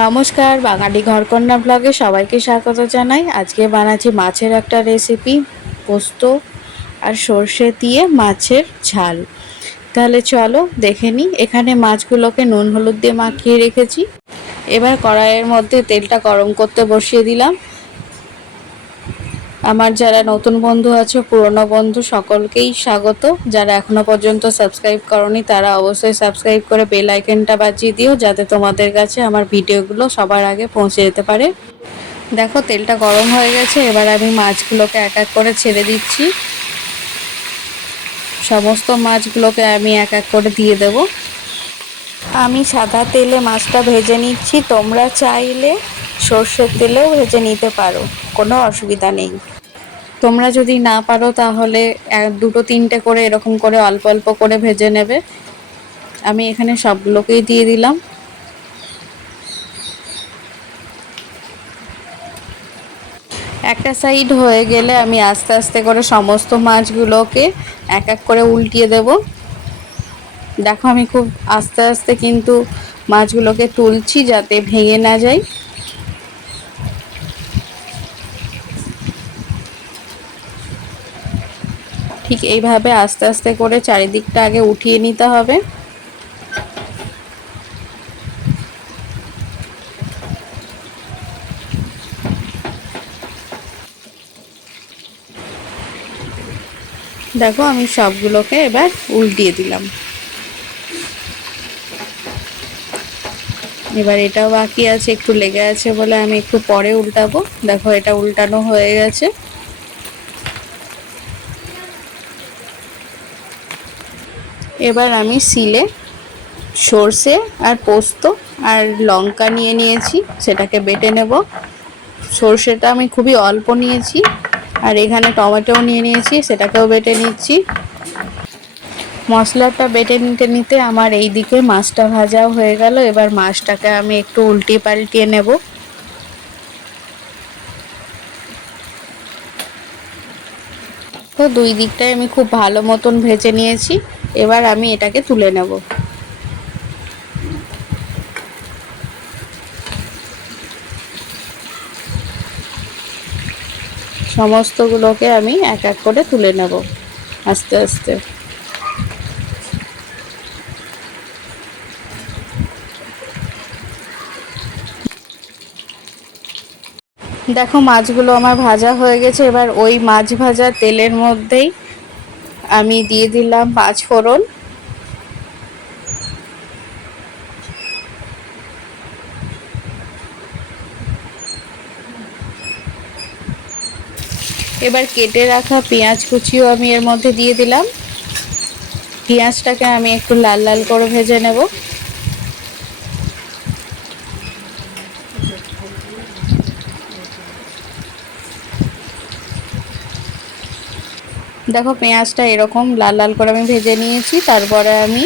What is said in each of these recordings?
নমস্কার, বাঙালি ঘরকন্যা ব্লগে সবাইকে স্বাগত জানাই। আজকে বানাচ্ছি মাছের একটা রেসিপি, পোস্ত আর সর্ষে দিয়ে মাছের ঝাল। তাহলে চলো দেখে নিই। এখানে মাছগুলোকে নুন হলুদ দিয়ে মাখিয়ে রেখেছি। এবার কড়াইয়ের মধ্যে তেলটা গরম করতে বসিয়ে দিলাম। আমার যারা নতুন বন্ধু আছে, পুরনো বন্ধু সকলকেই স্বাগত। যারা এখনো পর্যন্ত সাবস্ক্রাইব করনি তারা অবশ্যই সাবস্ক্রাইব করে বেল আইকনটা বাজিয়ে দিও, যাতে তোমাদের কাছে আমার ভিডিওগুলো সবার আগে পৌঁছে যেতে পারে। দেখো তেলটা গরম হয়ে গেছে, এবার আমি মাছগুলোকে এক এক করে ছেড়ে দিচ্ছি। সমস্ত মাছগুলোকে আমি এক এক করে দিয়ে দেব। আমি সাদা তেলে মাছটা ভেজে নিচ্ছি, তোমরা চাইলে সর্ষের তেলেও ভেজে নিতে পারো, কোনো অসুবিধা নেই। তোমরা যদি না পারো তাহলে দুটো তিনটে করে এরকম করে অল্প অল্প করে ভেজে নেবে। আমি এখানে সবগুলোকেই দিয়ে দিলাম। একটা সাইড হয়ে গেলে আমি আস্তে আস্তে করে সমস্ত মাছগুলোকে এক এক করে উল্টিয়ে দেব। দেখো আমি খুব আস্তে আস্তে কিন্তু মাছগুলোকে তুলছি, যাতে ভেঙে না যায়। ঠিক এইভাবে আস্তে আস্তে করে চারিদিকটা আগে উঠিয়ে নিতে হবে। দেখো আমি সবগুলোকে এবার উল্টিয়ে দিলাম। এবার এটাও বাকি আছে, একটু লেগে আছে বলে আমি একটু পরে উল্টাবো। দেখো এটা উল্টানো হয়ে গেছে। এবার আমি শিলে সর্ষে আর পোস্ত আর লঙ্কা নিয়ে নিয়েছি, সেটাকে বেটে নেব। সর্ষেটা আমি খুবই অল্প নিয়েছি, আর এখানে টমেটোও নিয়ে নিয়েছি, সেটাকেও বেটে নিচ্ছি। মশলাটা বেটে নিতে নিতে আমার এই দিকে মাছটা ভাজাও হয়ে গেল। এবার মাছটাকে আমি একটু উল্টিয়ে পাল্টিয়ে নেব। তো দুই দিকটাই আমি খুব ভালো মতন ভেজে নিয়েছি। এবার আমি এটাকে তুলে নেব। সমস্তগুলোকে আমি এক এক করে তুলে নেব আস্তে আস্তে। দেখো মাছগুলো আমার ভাজা হয়ে গেছে। এবার ওই মাছ ভাজা তেলের মধ্যেই আমি দিয়ে দিলাম পাঁচ ফোড়ন। এবার কেটে রাখা পেঁয়াজ কুচিও আমি এর মধ্যে দিয়ে দিলাম। পেঁয়াজটাকে আমি একটু লাল লাল করে ভেজে নেব। দেখো পেঁয়াজটা এরকম লাল লাল করে আমি ভেজে নিয়েছি। তারপরে আমি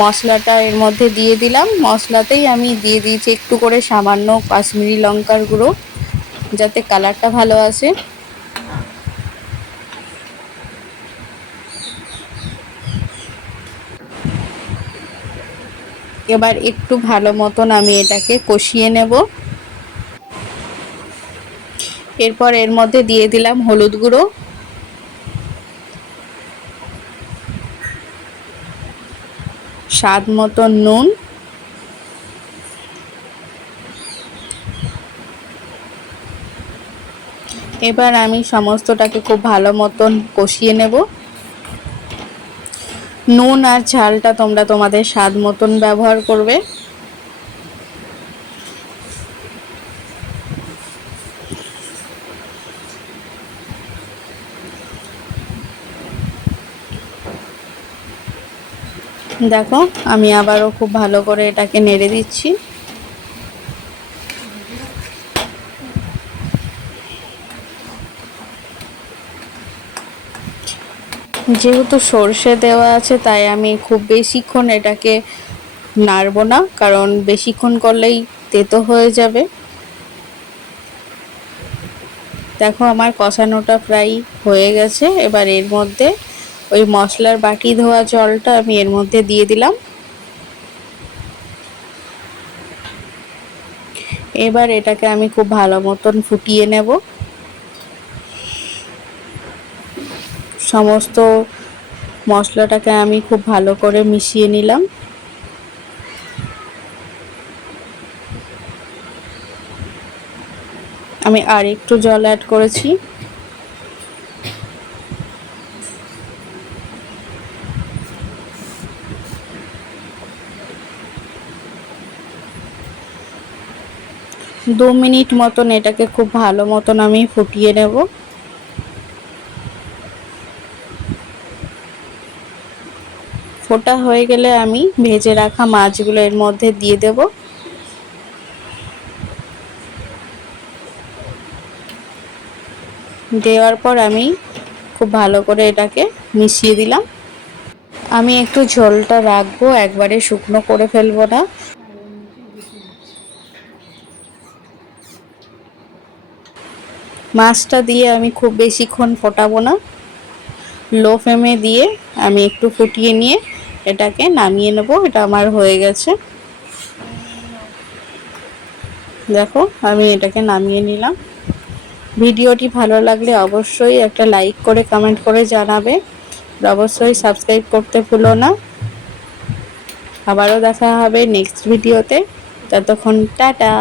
মশলাটা এর মধ্যে দিয়ে দিলাম। মশলাতেই আমি দিয়ে দিয়েছি একটু করে সামান্য কাশ্মীরি লঙ্কার গুঁড়ো, যাতে কালারটা ভালো আসে। এবার একটু ভালো মতন আমি এটাকে কষিয়ে নেব। এরপর এর মধ্যে দিয়ে দিলাম হলুদ গুঁড়ো, স্বাদ মতন নুন, এবার আমি সমস্তটাকে খুব ভালো মতন কষিয়ে নেব। নুন আর ঝালটা তোমরা তোমাদের স্বাদ মতন ব্যবহার করবে। দেখো আমি আবারও খুব ভালো করে এটাকে নেড়ে দিচ্ছি। যেহেতু সর্ষে দেওয়া আছে তাই আমি খুব বেশিক্ষণ এটাকে নাড়বো না, কারণ বেশিক্ষণ করলেই তেতো হয়ে যাবে। দেখো আমার কষানোটা প্রায় হয়ে গেছে। এবার এর মধ্যে ওই মশলার বাটি ধোয়া জলটা আমি এর মধ্যে দিয়ে দিলাম। এবার এটাকে আমি খুব ভালো মতন ফুটিয়ে নেব। সমস্ত মশলাটাকে আমি খুব ভালো করে মিশিয়ে নিলাম। আমি আর একটু জল অ্যাড করেছি। দু মিনিট মতন এটাকে খুব ভালো মতন আমি ফুটিয়ে নেব। ফোটা হয়ে গেলে আমি ভেজে রাখা মাছগুলো এর মধ্যে দিয়ে দেব। দেওয়ার পর আমি খুব ভালো করে এটাকে মিশিয়ে দিলাম। আমি একটু ঝোলটা রাখবো, একবারে শুকনো করে ফেলবো না। মাছটা দিয়ে আমি খুব বেশিক্ষণ ফোটাবো না, লো ফ্লেমে দিয়ে আমি একটু ফুটিয়ে নিয়ে এটাকে নামিয়ে নেব। এটা আমার হয়ে গেছে, দেখো আমি এটাকে নামিয়ে নিলাম। ভিডিওটি ভালো লাগলে অবশ্যই একটা লাইক করে কমেন্ট করে জানাবে, অবশ্যই সাবস্ক্রাইব করতে ভুলো না। আবারও দেখা হবে নেক্সট ভিডিওতে, ততক্ষণ টাটা।